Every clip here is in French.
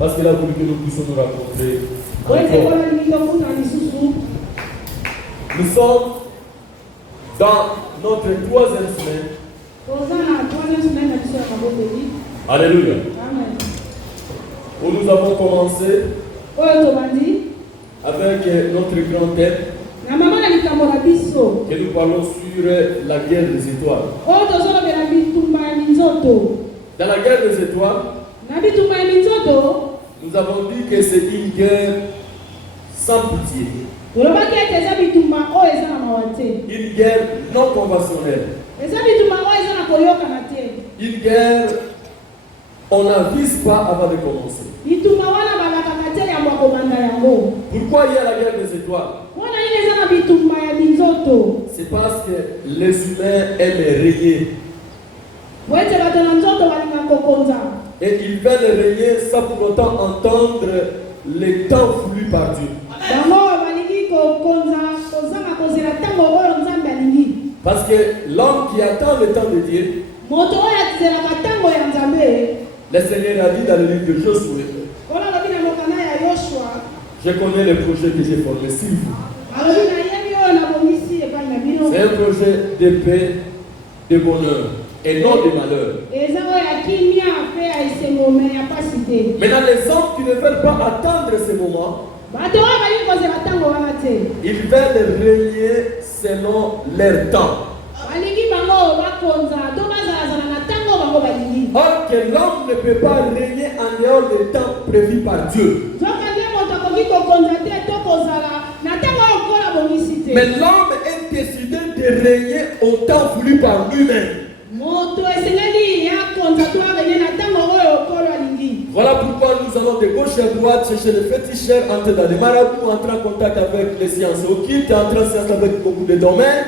Parce qu'il a voulu que nous puissions nous rencontrer. Nous sommes dans notre 3e semaine. Alléluia. Où nous avons commencé avec notre grand thème. Que nous parlons sur la guerre des étoiles. Dans la guerre des étoiles, nous avons dit que c'est une guerre sans pitié. Une guerre non conventionnelle. Une guerre, on n'avise pas avant de commencer. Pourquoi il y a la guerre des étoiles? C'est parce que les humains aiment régner. Et ils veulent régner sans pour autant entendre les temps voulus par Dieu. Parce que l'homme qui attend le temps de Dieu, le Seigneur a dit dans le livre de Josué, je connais le projet que j'ai formé, s'il vous. C'est un projet de paix, de bonheur et non de malheur. Maintenant, les hommes qui ne veulent pas attendre ce moment, ils veulent régner selon leur temps. Or que l'homme ne peut pas régner en dehors du temps prévu par Dieu. Mais l'homme est décidé de régner au temps voulu par lui-même. Voilà pourquoi nous allons de gauche à droite chercher les féticheurs, entrer dans les marabouts, entrer en contact avec les sciences occultes, entrer en sciences avec beaucoup de domaines.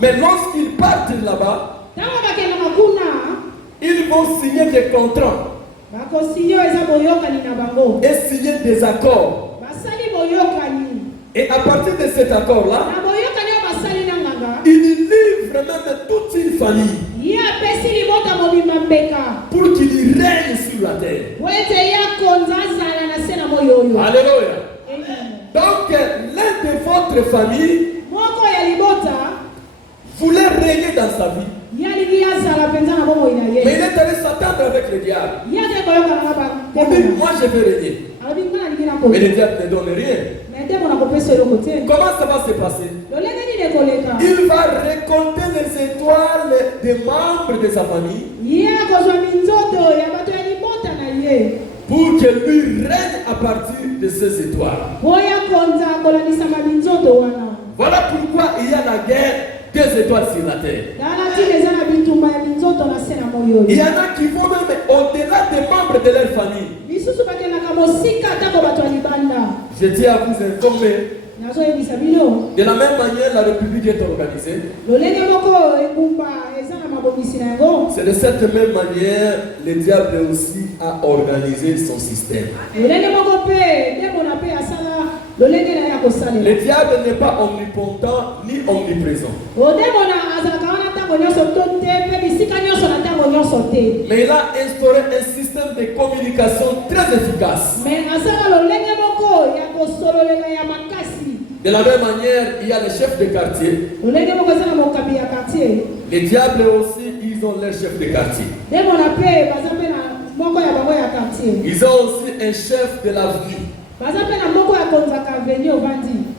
Mais lorsqu'ils partent là-bas, ils vont signer des contrats et signer des accords. Et à partir de cet accord-là, ils livrent même toute une famille pour qu'il règne sur la terre. Alléluia. Donc, l'un de votre famille voulait régner dans sa vie. Mais il est allé s'attendre avec le diable. Pour dire, moi je vais régner. Mais le diable ne donne rien. Comment ça va se passer? Il va récolter les étoiles des membres de sa famille pour que lui règne à partir de ces étoiles. Voilà pourquoi il y a la guerre des étoiles sur la terre. Il y en a qui vont même au-delà des membres de leur famille. Je tiens à vous informer. De la même manière, la République est organisée. C'est de cette même manière le diable aussi a organisé son système. Le diable n'est pas omnipotent ni omniprésent. Mais il a instauré un système de communication très efficace. De la même manière, il y a les chefs de quartier. Les diables aussi, ils ont leur chef de quartier. Ils ont aussi un chef de l'avenue.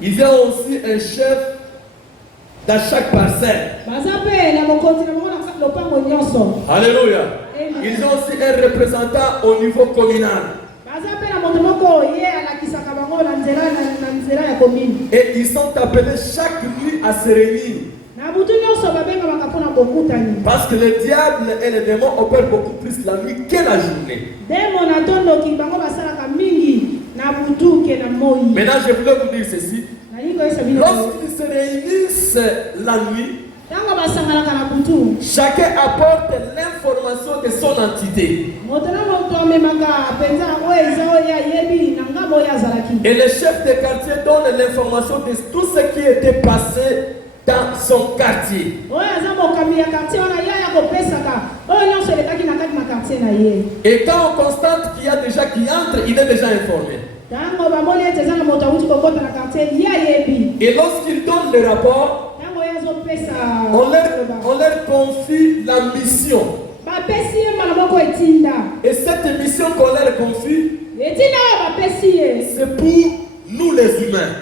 Ils ont aussi un chef dans chaque parcelle. Alléluia. Ils ont aussi un représentant au niveau communal. Et ils sont appelés chaque nuit à se réunir. Parce que le diable et les démons opèrent beaucoup plus la nuit que la journée. Maintenant, je voulais vous dire ceci. Lorsqu'ils se réunissent la nuit, chacun apporte l'information de son entité. Et le chef de quartier donne l'information de tout ce qui était passé dans son quartier. Et quand on constate qu'il y a déjà qui entre, il est déjà informé. Et lorsqu'il donne le rapport, on leur confie la mission. Et cette mission qu'on leur confie, c'est pour nous les humains.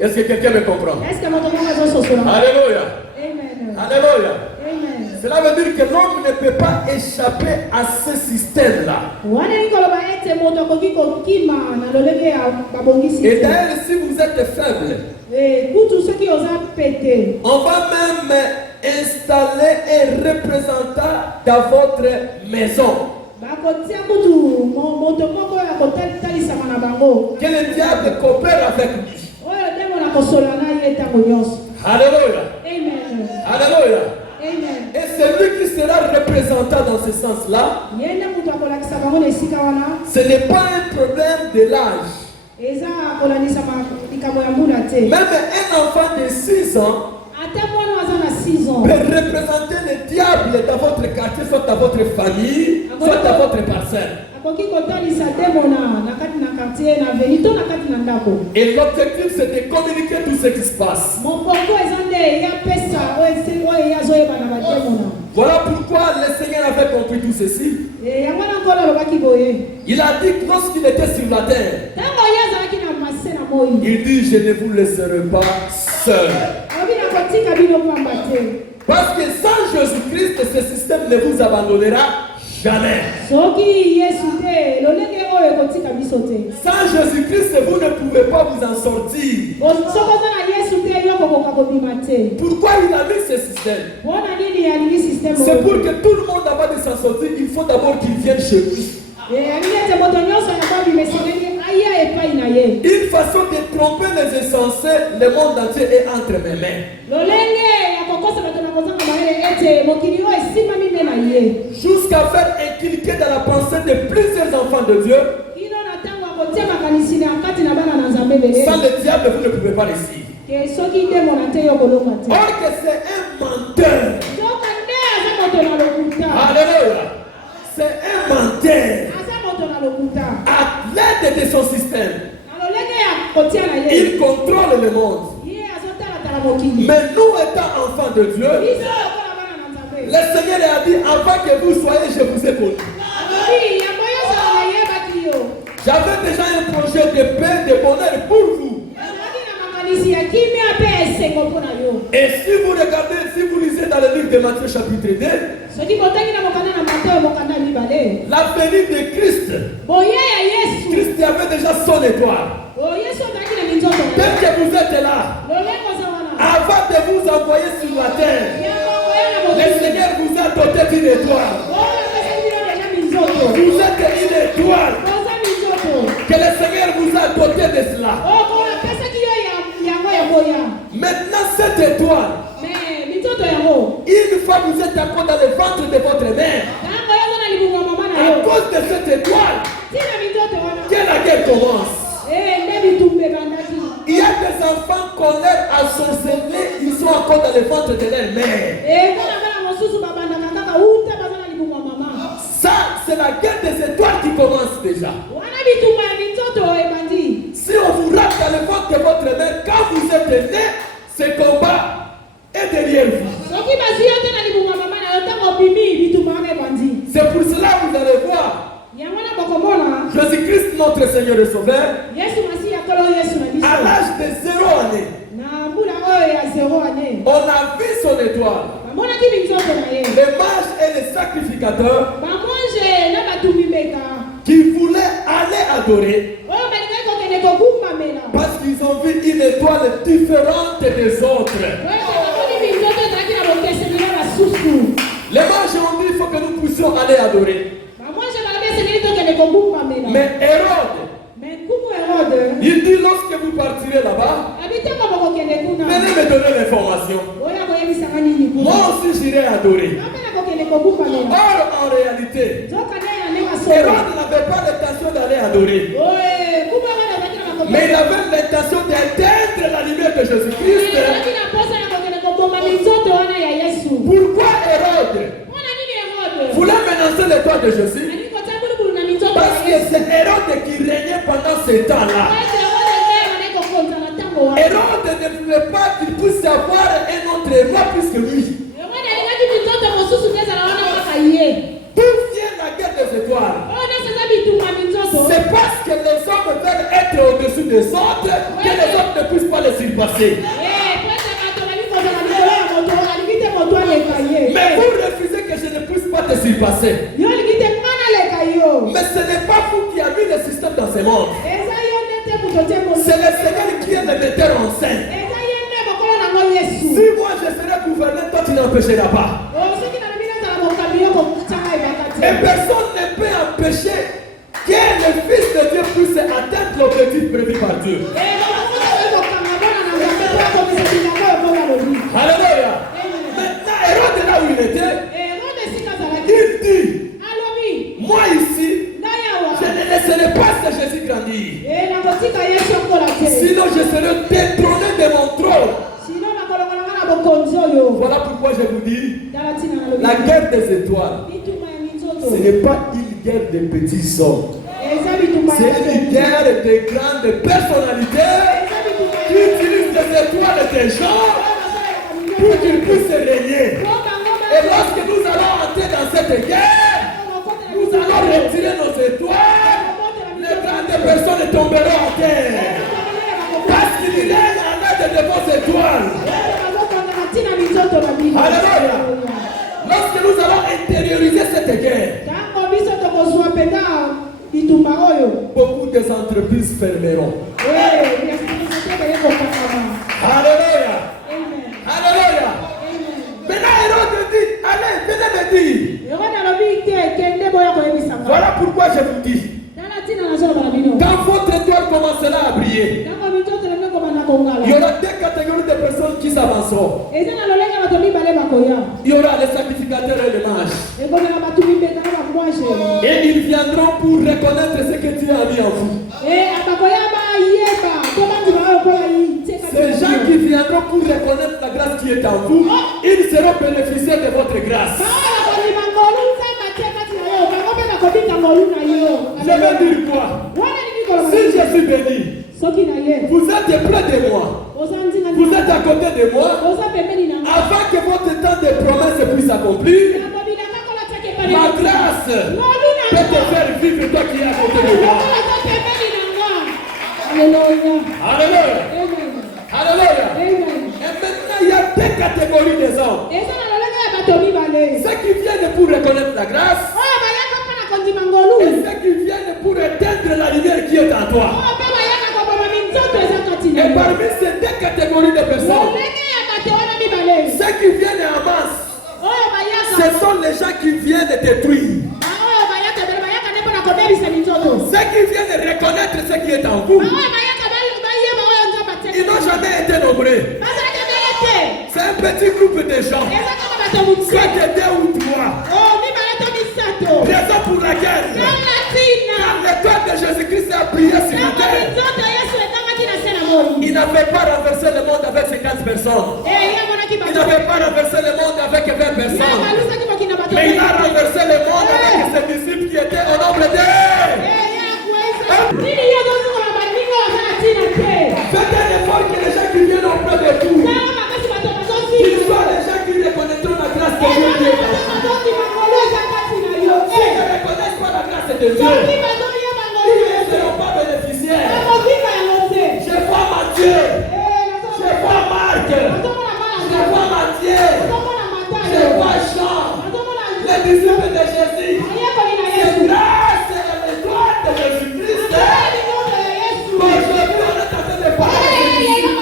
Est-ce que quelqu'un me comprend? Alléluia. Alléluia. Cela veut dire que l'homme ne peut pas échapper à ce système-là. Et d'ailleurs, si vous êtes faible, on va même installer un représentant dans votre maison. Que le diable coopère avec lui. Alléluia. Alléluia. Et celui qui sera représentant dans ce sens-là, ce n'est pas un problème de l'âge. Même un enfant de 6 ans peut représenter le diable dans votre quartier, soit dans votre famille, soit dans votre parcelle. Et l'objectif, c'est de communiquer tout ce qui se passe. Voilà pourquoi le Seigneur avait compris tout ceci. Il a dit que lorsqu'il était sur la terre, il dit: je ne vous laisserai pas seul. Parce que sans Jésus-Christ, ce système ne vous abandonnera jamais. Sans Jésus-Christ, vous ne pouvez pas vous en sortir. Pourquoi il a mis ce système? C'est pour que tout le monde, avant de s'en sortir, il faut d'abord qu'il vienne chez lui. Une façon de tromper les insensés, le monde entier est entre mes mains. Jusqu'à faire inculquer dans la pensée de plusieurs enfants de Dieu. Sans le diable, vous ne pouvez pas réussir. Or que c'est un menteur. Alléluia. C'est un menteur. À l'aide de son système, il contrôle le monde. Mais nous étant enfants de Dieu, le Seigneur a dit: avant que vous soyez, je vous ai connu. J'avais déjà un projet de paix, de bonheur pour vous. Et si vous regardez, si vous lisez dans le livre de Matthieu chapitre 2, la venue de Christ, Christ avait déjà son étoile. Dès que vous êtes là, avant de vous envoyer sur la terre, le Seigneur vous a doté d'une étoile. Vous êtes une étoile. Que le Seigneur vous a doté de cela. Maintenant, cette étoile, une fois que vous êtes encore dans le ventre de votre mère, à cause de cette étoile, que la guerre commence. Il y a des enfants qu'on leur a sorcelés, ils sont encore dans le ventre de leur mère. Ça, c'est la guerre des étoiles qui commence déjà. Si on vous rate dans le ventre de votre mère, quand vous êtes né, ce combat est derrière vous. C'est pour cela que vous allez voir Jésus-Christ, notre Seigneur et Sauveur, à l'âge de 0 année, on a vu son étoile. Les mages et les sacrificateurs qui voulaient aller adorer parce qu'ils ont vu une étoile différente des autres. Les mages ont dit: il faut que nous puissions aller adorer. Mais Hérode, il dit: lorsque vous partirez là-bas, venez me donner l'information. Moi aussi j'irai adorer. Or, en réalité, Hérode n'avait pas l'intention d'aller adorer. Mais il avait l'intention d'éteindre la lumière de Jésus-Christ. Pourquoi Hérode voulait menacer le toit de Jésus? Parce que c'est Hérode qui régnait pendant ce temps-là. Hérode ne voulait pas qu'il puisse avoir un autre roi plus que lui. D'où vient la guerre des étoiles? C'est parce que les hommes veulent être au-dessus des autres que les autres ne puissent pas les surpasser. Mais vous refusez que je ne puisse pas te surpasser. Mais ce n'est pas vous qui avez mis le système dans ce monde. C'est le Seigneur qui est le metteur en scène. Si moi je serais gouverneur, toi tu n'empêcheras pas. Et personne ne peut empêcher que le Fils de Dieu puisse atteindre l'objectif prévu par Dieu. Alléluia. Maintenant, Hérode là où il était, il dit, moi ici, je ne laisserai pas ce Jésus grandir. Sinon je serai détrôné de mon trône. Voilà pourquoi je vous dis, la guerre des étoiles, ce n'est pas une guerre de petits hommes. C'est une guerre de grandes personnalités qui utilisent les étoiles des gens pour qu'ils puissent régner. Et lorsque nous allons entrer dans cette guerre, nous allons retirer nos étoiles, les grandes personnes tomberont en terre. Parce qu'il règne en aide de vos étoiles. Alléluia. Lorsque nous allons intérioriser cette guerre, beaucoup des entreprises fermeront. Alléluia. Alléluia. Maintenant, Hérode dit, allez, venez me dire. Voilà pourquoi je vous dis. Quand votre étoile commencera à briller, il y aura deux catégories de personnes qui s'avanceront. Il y aura les sacrificateurs et les mages. Et ils viendront pour reconnaître ce que Dieu a mis en vous. Ces gens qui viendront pour reconnaître la grâce qui est en vous, ils seront bénéficiaires de votre grâce. Je vais dire quoi? Si je suis béni, vous êtes près de moi, vous êtes à côté de moi, avant que votre temps de promesse puisse s'accomplir, ma grâce peut te faire vivre toi qui es à côté de moi. Alléluia. Alléluia. Alléluia. Et maintenant, il y a deux catégories des hommes. Ceux qui viennent pour reconnaître la grâce et ceux qui viennent pour éteindre la lumière qui est en toi. Et parmi ces deux catégories de personnes, ceux qui viennent en masse, ce sont les gens qui viennent détruire. Ceux qui viennent reconnaître ce qui est en vous, ils n'ont jamais été nombreux. C'est un petit groupe de gens. Soit que deux ou trois. Raison pour laquelle quand l'étoile de Jésus-Christ a brillé sur la terre, il n'avait pas renversé le monde avec 50 personnes. Il n'avait pas renversé le monde avec 20 personnes. Mais il a renversé le monde avec ses disciples qui étaient au nombre de... Faites un effort que les gens qui viennent auprès de vous, qu'ils soient les gens qui reconnaîtront la grâce de Dieu. S'ils ne reconnaissent pas la grâce de Dieu, ils ne seront pas bénéficiaires. Je vois Matthieu, je vois Marc, je vois Matthieu, je vois Jean, les disciples de Jésus. C'est grâce à l'étoile de Jésus-Christ. Aujourd'hui, on est en train de parler de Jésus.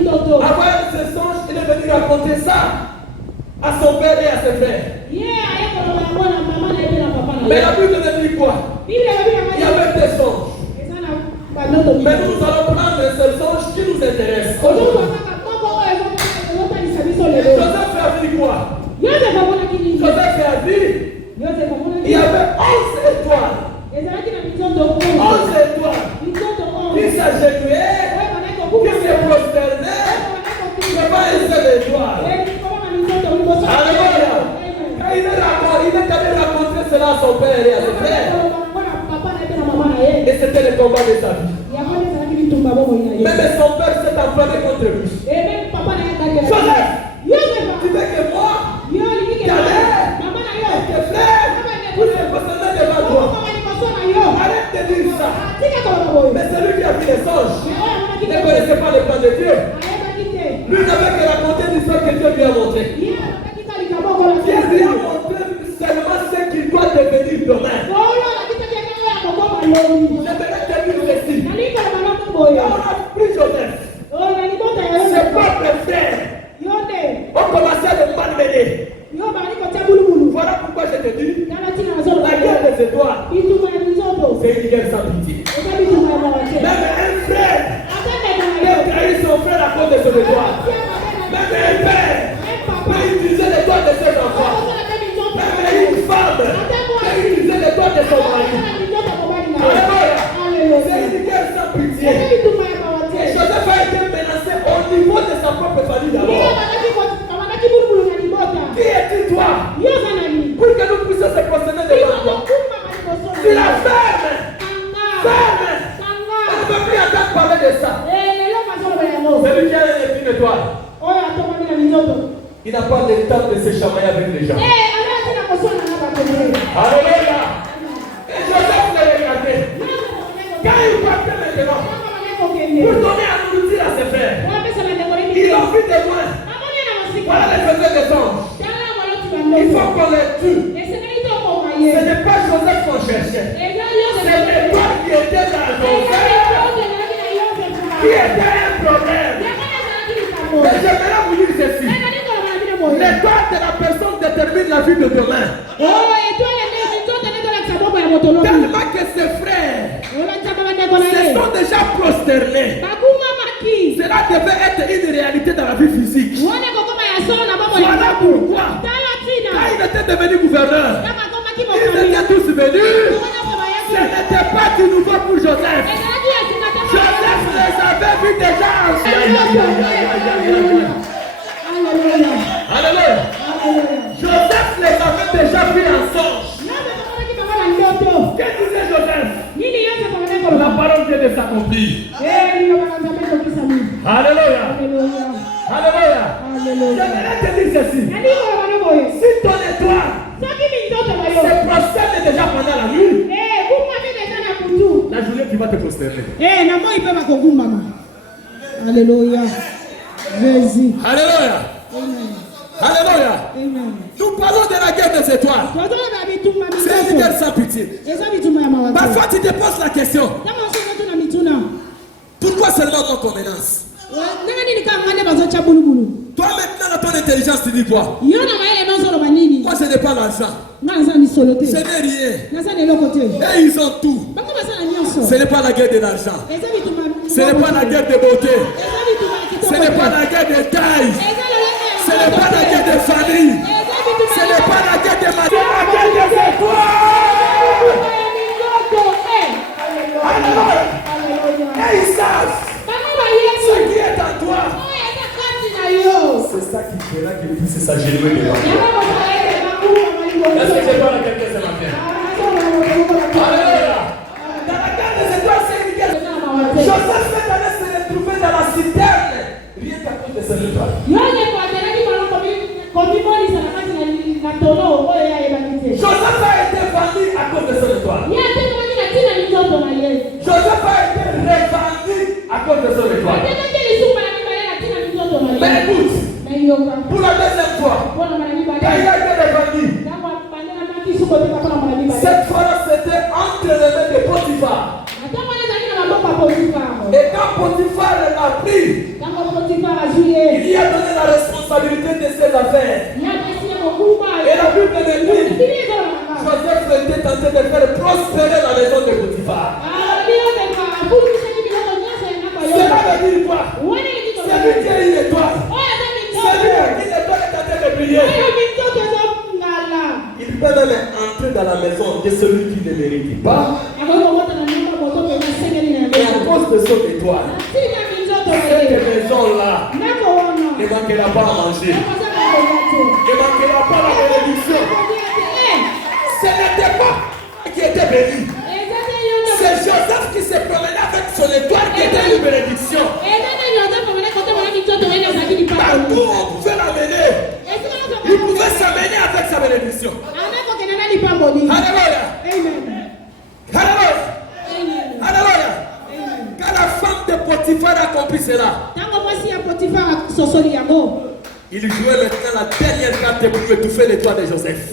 Avant ce songe, il est venu raconter ça à son père et à ses frères. Mais la Bible ne dit quoi? Il y avait des songes. Mais nous allons prendre un seul songe qui nous intéresse. Joseph a dit quoi? Joseph a dit il y avait 11 étoiles. 11 étoiles qui s'agenouillaient, qui se prosternaient devant une seule étoile. Alléluia. Quand il est allé raconter cela à son père et à ses frères, et c'était le combat de sa vie. Même son père s'est enflammé contre lui. Joseph, tu veux que moi, ta mère, tes frères, vous les possédez devant toi. Arrête de dire ça. Mais celui qui a vu les songes ne connaissait pas le plan de Dieu. Lui n'avait que raconter l'histoire que Dieu lui a montré. Dieu lui a montré seulement ce qu'il doit devenir demain. Je vais te dire ceci. Quand on a pris Joseph, ses propres frères ont commencé à le malmener. Voilà pourquoi je te dis, la guerre des étoiles, c'est une guerre sans pitié. Même un frère peut trahir son frère à cause de son étoile. Même un père peut utiliser l'étoile de ses enfants. Même une femme peut utiliser l'étoile de son mari. C'est une guerre sans pitié. Et Joseph a été menacé au niveau de sa propre famille d'abord. Qui es-tu toi? Pour que nous puissions se prosterner devant toi. Tu la fermes. Ferme. On ne peut plus entendre parler de ça. Celui qui a une étoile, il n'a pas le temps de se chamailler avec les gens. Alléluia. Et Joseph l'a regardé. Quand il partait maintenant pour donner à nourriture à ses frères, il a vu des loin. Voilà les faiseurs des anges. Il faut qu'on les tue. Ce n'est pas Joseph qu'on cherchait. C'est l'étoile qui était dans Joseph qui était un problème. Mais j'aimerais vous dire ceci. L'étoile de la personne détermine la vie de demain. Tellement que ses frères se sont déjà prosternés. Cela devait être une réalité dans la vie physique. Voilà pourquoi, quand il était devenu gouverneur, ils étaient tous venus. Ce n'était pas du nouveau pour Joseph. Joseph les avait vus déjà. Alléluia. Joseph les avait déjà vus en songe. Que disait Joseph? La parole vient de s'accomplir. Alléluia. Alléluia. J'aimerais te dire ceci. Si ton étoile se prosterne déjà pendant la nuit, la journée tu vas te prosterner. Alléluia. Jésus. Alléluia. Alléluia. Nous parlons de la guerre des étoiles. C'est une guerre sans pitié. Parfois tu te poses la question. Pourquoi seulement moi qu'on menace? Toi maintenant dans ton intelligence tu dis quoi? Moi ce n'est pas l'argent. Ce n'est rien. Et ils ont tout. Ce n'est pas la guerre de l'argent. Ce n'est pas la guerre de beauté. Ce n'est pas la guerre de taille. Ce n'est pas la guerre de famille. Ce n'est pas la guerre de matin. C'est la guerre des étoiles. Alléluia. Et ils savent ce qui est en toi. C'est ça qui fera qu'il puisse s'agenouiller devant toi. Est-ce que j'ai pas la quelqu'un ce matin? Alléluia. Dans la guerre des étoiles, c'est une guerre. Joseph cette année se retrouvait dans la citerne. Rien qu'à cause de cette étoile. Joseph a été vendu à cause de son étoile. Joseph a été revendu à cause de son étoile. Mais écoute, pour la deuxième fois, quand il a été revendu, cette fois c'était entre les mains de Potiphar. Et quand Potiphar l'a pris, ne manquera pas à manger. Ne manquera pas la bénédiction. Ce n'était pas qui était béni. C'est Joseph qui se promenait avec son étoile qui était une bénédiction. Partout on pouvait l'amener. Il pouvait s'amener avec sa bénédiction. Alléluia. Alléluia. Alléluia. Quand la femme de Potiphar accomplit cela, il jouait maintenant la dernière carte pour étouffer les toits de Joseph.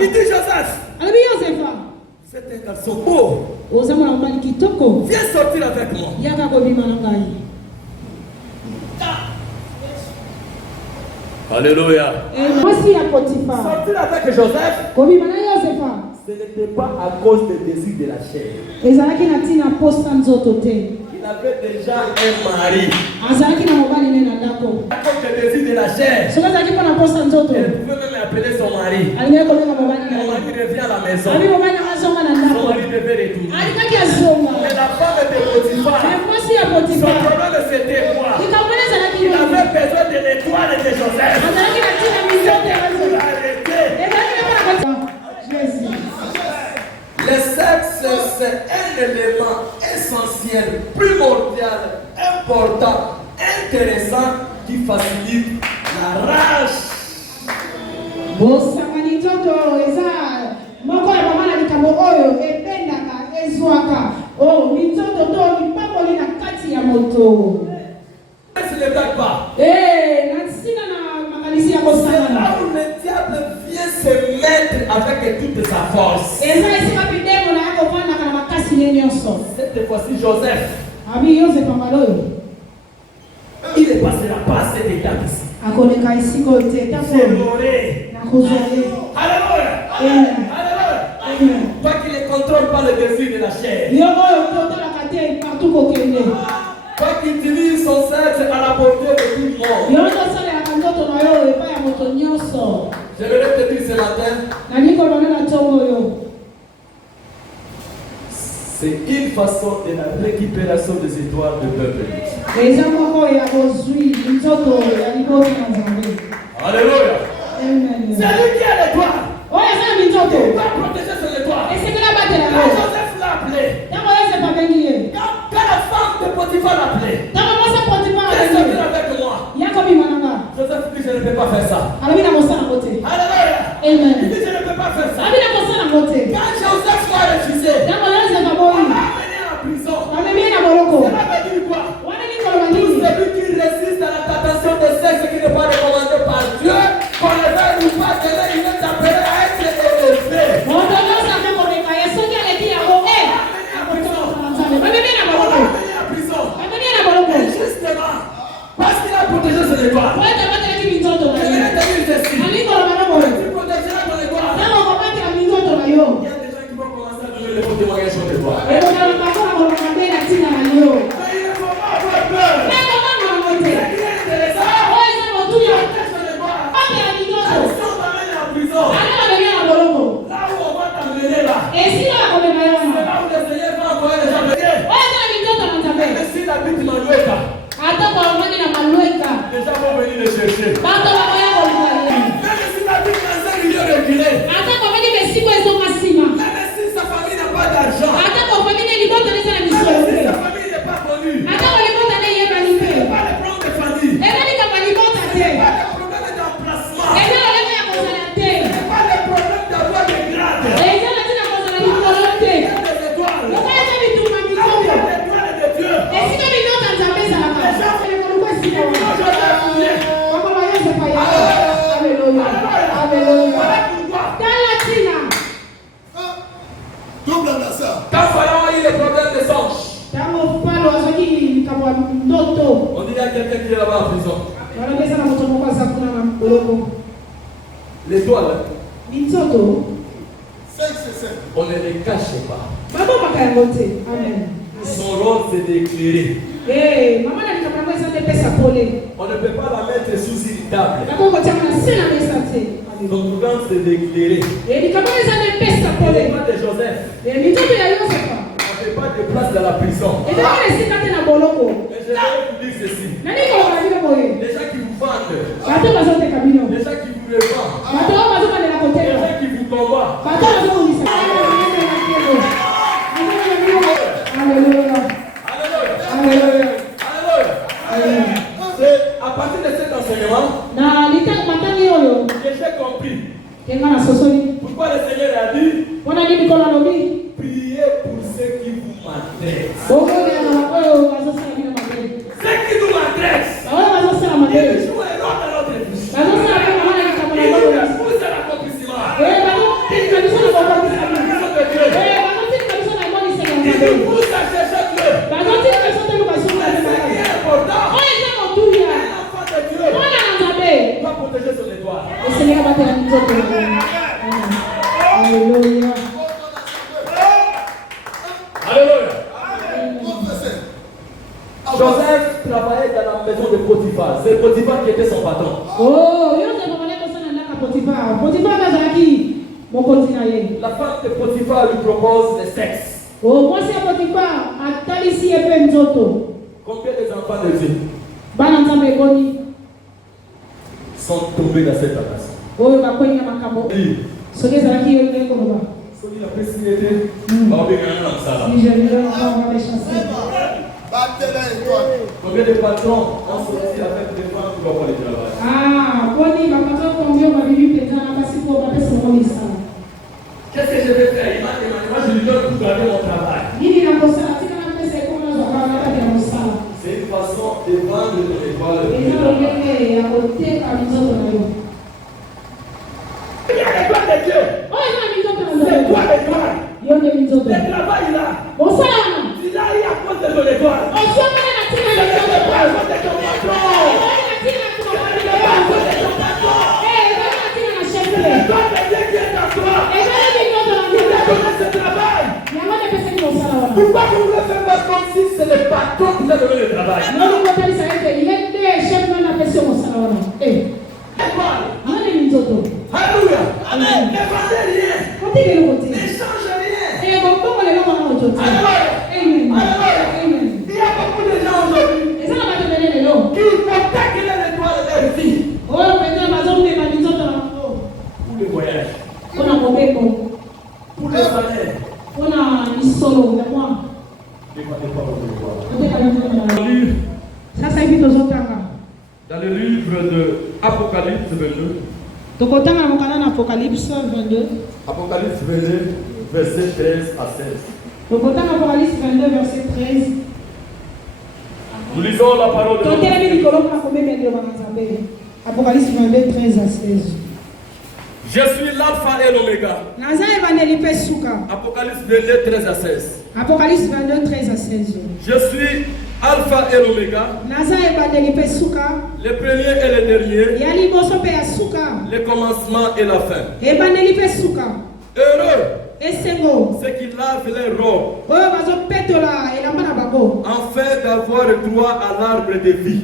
Il dit Joseph, c'est un garçon beau. Viens sortir avec moi. Alléluia. Sortir avec Joseph, ce n'était pas à cause des désirs de la chair. Il avait déjà un mari. À cause des désirs de la chair, elle pouvait même appeler son mari. Mon mari revient à la maison. Son mari devait retourner. Mais la femme de Potiphar, son problème c'était quoi? Il avait besoin de l'étoile de Joseph. Le sexe, c'est un élément essentiel, primordial, important, intéressant qui facilite la rage. Ne le blague pas. C'est là où le diable vient se mettre avec toute sa force. Cette fois-ci, Joseph, il ne passera pas à cette étape ici. C'est l'oré. Alléluia. Toi qui ne contrôle pas le désir de la chair. Toi qui utilise son sexe à la portée de tout le monde. Je vais te dire ce matin. C'est une façon de la récupération des étoiles du peuple. Alléluia. C'est lui qui a l'étoile. Il va protéger son étoile. Quand Joseph l'a appelé, quand la femme de Potiphar l'a appelé, viens sortir avec moi. Joseph dit je ne peux pas faire ça. Alléluia. Il dit je ne peux pas faire ça. Quand Joseph l'a refusé, on l'a amené en prison. Cela veut dire quoi? Tout celui qui résiste à la tentation de sexe qui n'est pas recommandé par Dieu, qu'on le veuille ou pas, il est appelé à être élevé. On l'a amené en prison. Et justement, parce qu'il a protégé son étoile. Je vais te dire ceci. Tu protégeras ton étoile. Il y a des gens qui vont commencer à donner le témoignage sur l'étoile. Mais il ne faut pas avoir peur. C'est bien intéressant. Si on t'amène en prison, là où on va t'amener là, c'est là où le Seigneur va envoyer les gens de Dieu. Même si la bite Maloueka, les gens vont venir le chercher. Même si la bite dans un milieu reculé, même si sa famille n'a pas d'argent, même si sa famille n'est pas connue, c'est pas le plan de famille, c'est pas le problème d'emplacement, c'est pas le problème d'avoir des grades. Il y a des étoiles. Là où il y a l'étoile de Dieu, les gens quand Pharaon a eu les problèmes de songe, on dit qu'il y a quelqu'un qui est là-bas en prison. L'étoile, on ne les cache pas. Son rôle c'est d'éclairer. On ne peut pas la mettre sous une table. Son rôle c'est d'éclairer. On ne fait pas de Joseph. On ne fait pas de place dans la prison. Et je vais vous dire ceci. Les gens qui vous vendent, les gens qui vous revendent, les gens qui vous combattent. Alléluia. C'est à partir de cet enseignement que j'ai compris pourquoi le Seigneur a dit priez pour ceux qui vous maltraitent. Ceux qui nous maltraitent, ils jouent un rôle dans notre vie. Ils nous poussent à l'accomplissement. Ils nous poussent à chercher Dieu. Mais ce qui est important, un enfant de Dieu doit protéger son étoile. Alléluia. Alléluia. Joseph travaillait dans la maison de Potiphar. C'est Potiphar qui était son patron. La femme de Potiphar lui propose le sexe. Combien des enfants de Dieu sont tombés dans cette tentation? Combien de patrons ont sorti avec des femmes qui vont pas le travail? Qu'est-ce que je vais faire? Il m'a demandé, moi je lui donne pour garder mon travail. C'est une façon de vendre ton étoile. Il y a l'étoile de Dieu. C'est quoi l'étoile? Le travail là. Il a eu à cause de ton étoile. C'est à cause de ton patron. L'étoile de Dieu qui est en toi. Ce travail. Pourquoi vous voulez faire pas comme si c'est le patron qui vous a donné le travail? Ne Alléluia. Amen. Ne vendez rien. Ne changez rien. Alléluia. Il y a beaucoup de gens aujourd'hui qui vont taquiner l'étoile de leur vie. Pour le voyage. Pour le salaire. Dans le livre de Apocalypse 22. Apocalypse 22, verset 13 à 16. Nous lisons la parole de Dieu. Apocalypse 22, 13 à 16. Je suis l'alpha et l'oméga. Apocalypse 22, 13 à 16. Apocalypse 22, 13 à 16. Je suis alpha et l'oméga. Le premier et le dernier. Le commencement et la fin. Heureux ceux qui lavent leurs robes, afin d'avoir droit à l'arbre de vie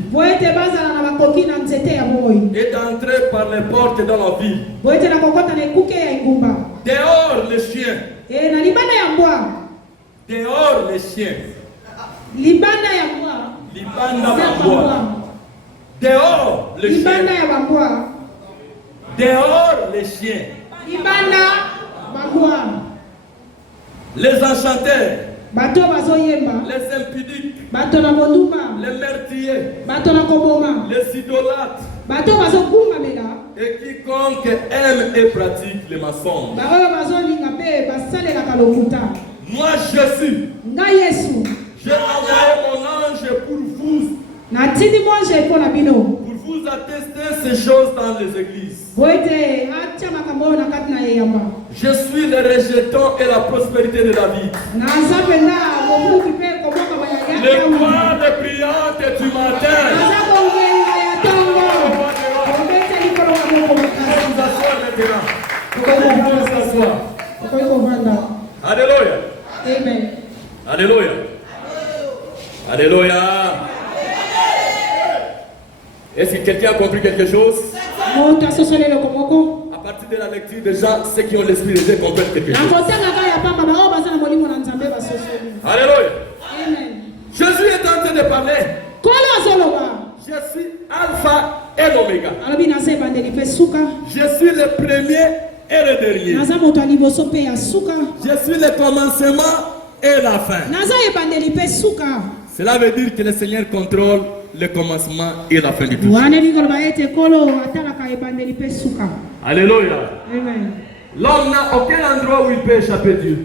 et d'entrer par les portes dans la ville. Dehors les chiens. Dehors les chiens. Dehors les chiens. Dehors les chiens. Les enchanteurs, les impudiques, les meurtriers, les idolâtres, et quiconque aime et pratique les mensonges. Moi je suis. J'ai envoyé mon ange pour vous attester ces choses dans les églises. Je suis le rejeton et la prospérité de David. Le roi de brillante du matin. Alléluia. Amen. Alléluia. Alléluia. Est-ce que quelqu'un a compris quelque chose? À partir de la lecture, déjà, ceux qui ont l'esprit de Dieu comprennent quelque chose. Alléluia. Jésus est en train de parler. Je suis Alpha et l'Oméga. Je suis le premier et le dernier. Je suis le commencement et la fin. Cela veut dire que le Seigneur contrôle le commencement et la fin du tout. Alléluia. L'homme n'a aucun endroit où il peut échapper Dieu.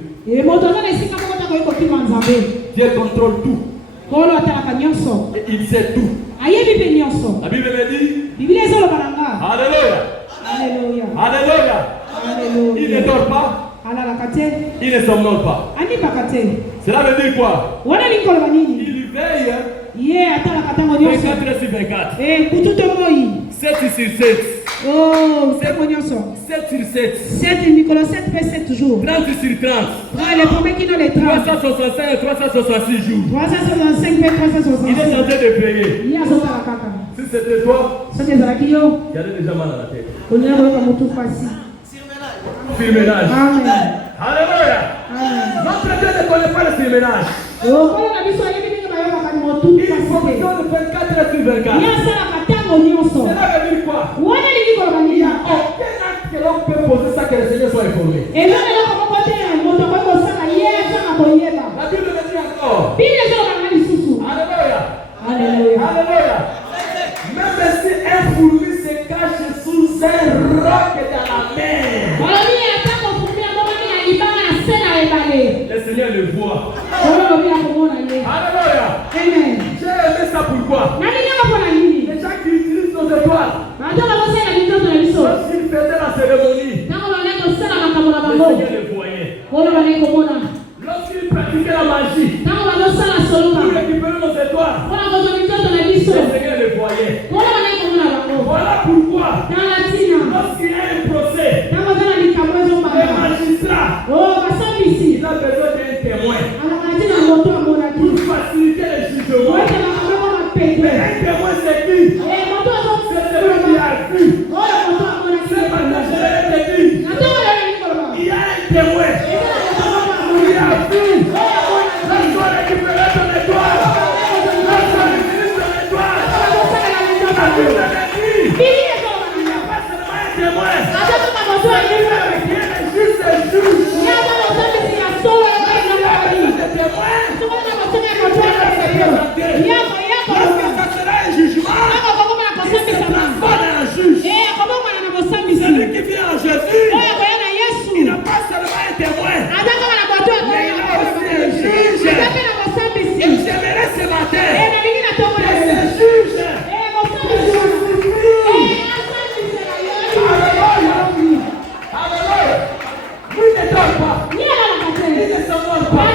Dieu contrôle tout. Et il sait tout. La Bible me dit Alléluia. Alléluia. Il ne dort pas. Il ne somnole pas. Cela veut dire quoi? Il veille 24 heures sur 24. 7 sur 7. Oh, 7 sur 7. 7 jours. 30 sur 30. Les premiers qui ont les 30. 365 et 366 jours. 365 Il est en train de payer. Si c'était toi, il y avait déjà mal à la tête. Surménage. Alléluia. Notre Dieu ne connaît pas le surménage. Il fonctionne 24 heures sur 24. Cela veut dire quoi? Il n'y a aucun acte que l'on peut poser sans que le Seigneur soit informé. La Bible me dit encore. Alléluia. Alléluia. Même si un fourmi se cache sous un roc dans la mer, le Seigneur le voit. Alléluia. J'ai aimé ça pourquoi? Les gens qui utilisent nos étoiles, lorsqu'ils faisaient la cérémonie, le Seigneur le voyait. Lorsqu'ils pratiquaient la magie, pour récupérer nos étoiles, le Seigneur le voyait. Voilà pourquoi, lorsqu'il y a un procès, le magistrat, il a besoin d'un témoin pour faciliter le jugement. Mais un témoin, c'est qui? C'est celui qui a vu. Ce matin, je l'ai dit. Il y a un témoin qui a vu. Lorsqu'on récupère ton étoile, lorsqu'on utilise ton étoile, la Bible me dit, il n'y a pas seulement un témoin. Juste un juge. Lorsque ça sera un jugement, il se transforme en juge. Celui qui vient en Jésus, il n'a pas seulement un témoin, mais il a aussi un juge. Et j'aimerais ce matin que ce juge Alléluia. Lui ne dort pas. Il ne s'envole pas.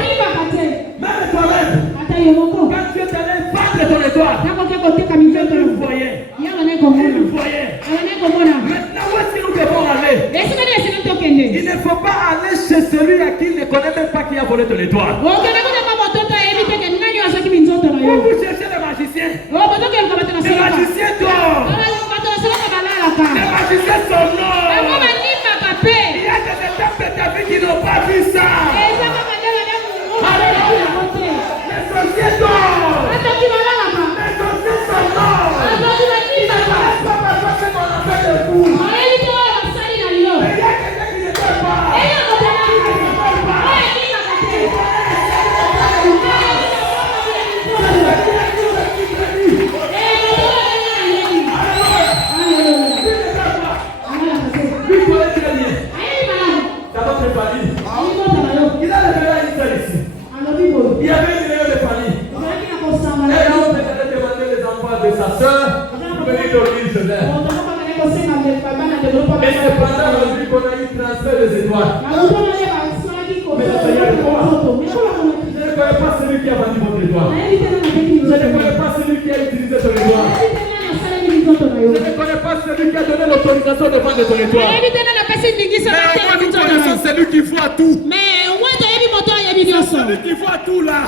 Même toi-même, quand Dieu t'allait battre ton étoile, il le voyait. Maintenant, où est-ce que nous devons aller? Il ne faut pas aller chez celui à qui il ne connaît même pas qui a volé ton étoile. Où vous cherchez le magicien. Le magicien dort. Les magiciens sont morts. Il y a des étapes de ta vie qui n'ont pas vu ça. Alléluia. Les sorciers dorment. Les sorciers sont morts. Ils ne connaissent pas parfois ce qu'on appelle le coup. Mais il y a quelqu'un qui ne dort pas. Il a le verre ici. Il y avait une réunion de famille. Et l'homme allait demander les enfants de sa soeur pour venir dormir chez elle. Et cependant, on dit qu'on a eu transfert des étoiles. Mais le Seigneur est quoi? Je ne connais pas celui qui a vendu votre étoile. Je ne connais pas celui qui a utilisé ton étoile. Je ne connais pas celui qui a donné l'autorisation de vendre ton étoile. Mais au moins nous connaissons celui qui voit tout. Celui qui voit tout là.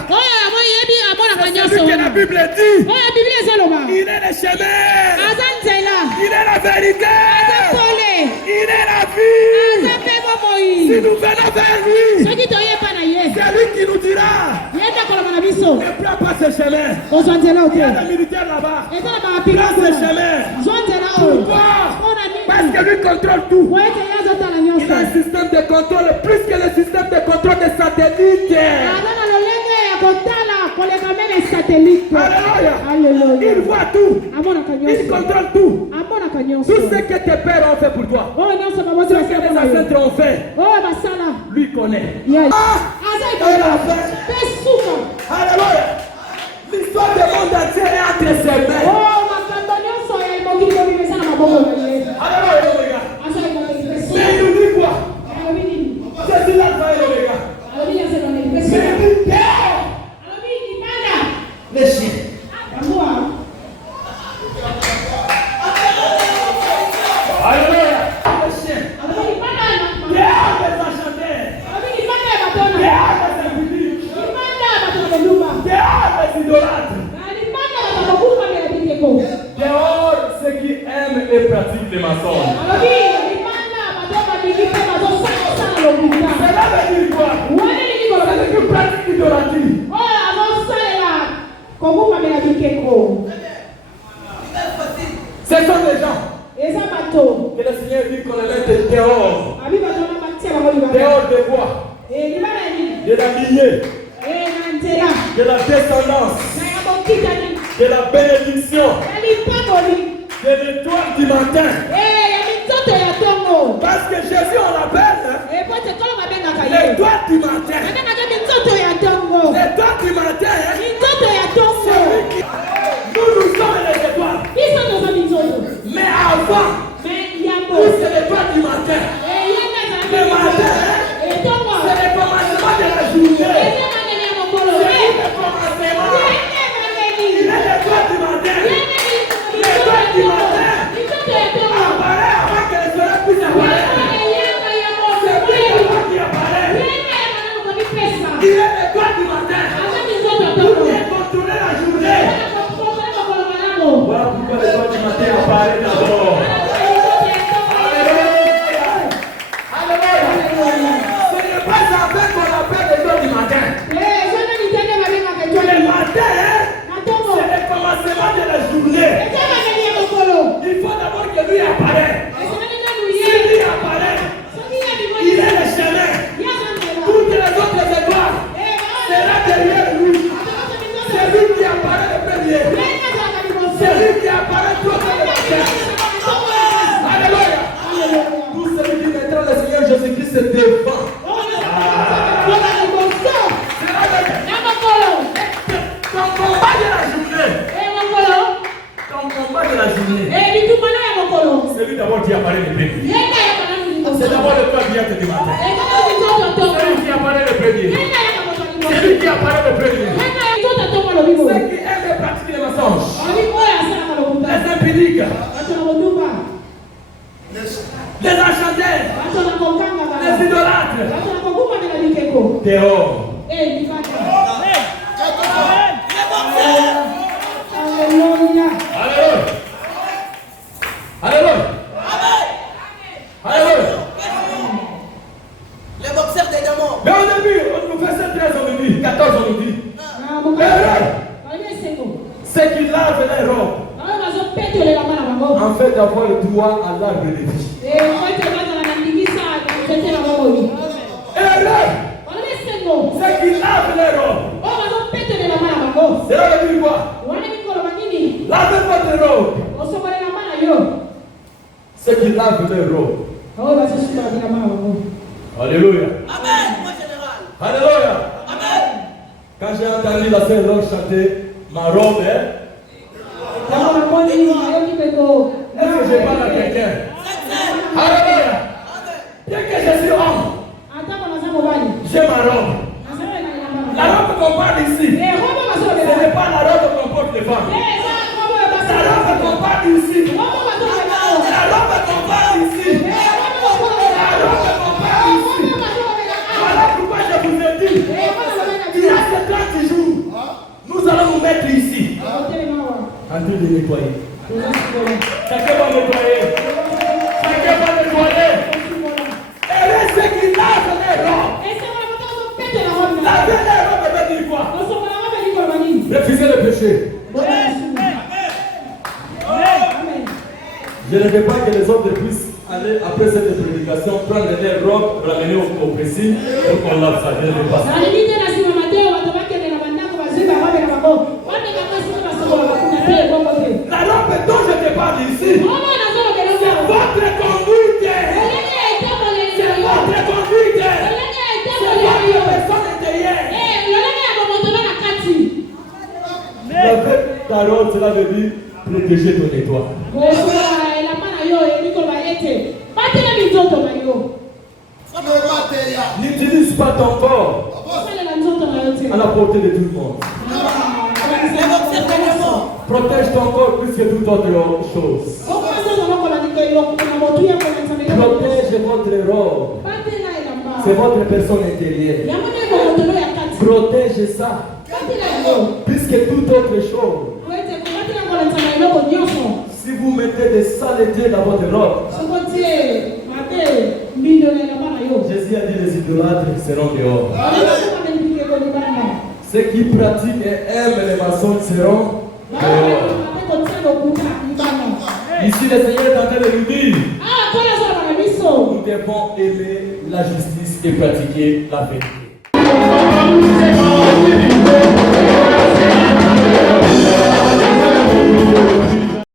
C'est celui que la Bible dit. Il est le chemin. Il est la vérité. Il est la vie. Si nous venons vers lui, C'est lui qui nous dira. Ne prends pas ce chemin. Il y a des militaires là-bas. Prends ce chemin. Pourquoi? Parce que lui contrôle tout. Il a un système de contrôle plus que le système de contrôle des satellites. Alléluia. Il voit tout. Il contrôle tout. Tout ce que tes pères ont fait pour toi. Ce que tes ancêtres ont fait. Lui connaît. Alléluia. L'histoire du monde entier est entre ses mains. Alléluia. Mais il nous dit quoi? C'est là que les chiens. Alléluia. Les chiens. Dehors les enchantés. Dehors les impudiques. Dehors les idolâtres. Dehors ceux qui aiment et pratiquent les mensonges. Cela veut dire quoi? Cela veut dire pratique l'idolâtrie. Ce sont des gens que le Seigneur dit qu'on les mette dehors. Dehors de quoi? De la lignée, de la descendance, de la bénédiction, de l'étoile du matin. Parce que Jésus, on l'appelle l'étoile du matin. L'étoile du matin, nous sommes les étoiles. Mais avant, c'est l'étoile du matin. Le matin, c'est le commencement de la journée. C'est le commencement. Il est l'étoile du matin. L'étoile du matin apparaît avant que le soleil puisse apparaître. C'est lui qui apparaît. Il est l'étoile du matin. Pour bien contrôler la journée. Voilà pourquoi l'étoile du matin apparaît d'abord. De la journée. Il faut d'abord que lui apparaisse. Si lui apparaît, il est le chemin. Toutes les autres étoiles seront derrière lui. C'est lui qui apparaît le premier. C'est lui qui apparaît tout le matin. Alléluia. Tout celui qui mettra le Seigneur Jésus-Christ se devant. Ton combat de la journée. Ton combat de la journée. C'est lui d'abord qui apparaît le premier. C'est d'abord le toi qui vient du matin. C'est lui qui apparaît le premier. C'est lui qui apparaît le premier. Ceux qui aiment pratiquer les mensonges. Les impudiques. Les enchantés. Les idolâtres. Dehors. Alléluia. Alléluia. Alléluia. Les boxeurs des démons. Mais au début, on nous fait 13 on nous dit, 14 on nous dit. C'est qu'ils lavent les robes. En fait, d'avoir le droit à l'arbre de vie. C'est qu'ils lavent les robes. Cela veut dire quoi? Lavez votre robe. C'est qu'ils lavent les robes. Alléluia. Amen, mon général. Alléluia. Amen. Quand j'ai entendu la sœur Laure chanter ma robe, est-ce que je parle à quelqu'un? Alléluia. Bien que je suis homme, j'ai ma robe. La robe qu'on parle ici, ce n'est pas la robe qu'on porte les femmes. La robe qu'on parle ici, la robe qu'on parle ici, la robe qu'on parle ici. Voilà pourquoi je vous ai dit, il y a ces 30 jours, nous allons nous mettre ici, en train de nettoyer. Chacun va nettoyer. Chacun va nettoyer. Et ceux qui lavent les robes. La Refusez le péché. Je ne veux pas que les autres puissent aller après cette prédication, prendre leur robe, ramener au précis pour qu'on lave ça. Je ne veux pas ça. La robe dont je te parle ici, c'est votre conduite. C'est votre conduite. C'est votre personne intérieure. La vraie parole, cela veut dire protéger ton étoile. N'utilise pas ton corps à la portée de tout le monde. Protège ton corps plus que toute autre chose. Protège votre robe. C'est votre personne intérieure. Protège ça. Plus que toute autre chose. Si vous mettez des saletés dans votre robe, Jésus a dit les idolâtres seront dehors. Ceux qui pratiquent et aiment les mensonges seront dehors. Ici, le Seigneur est en train de nous dire, nous devons aimer la justice et pratiquer la vérité.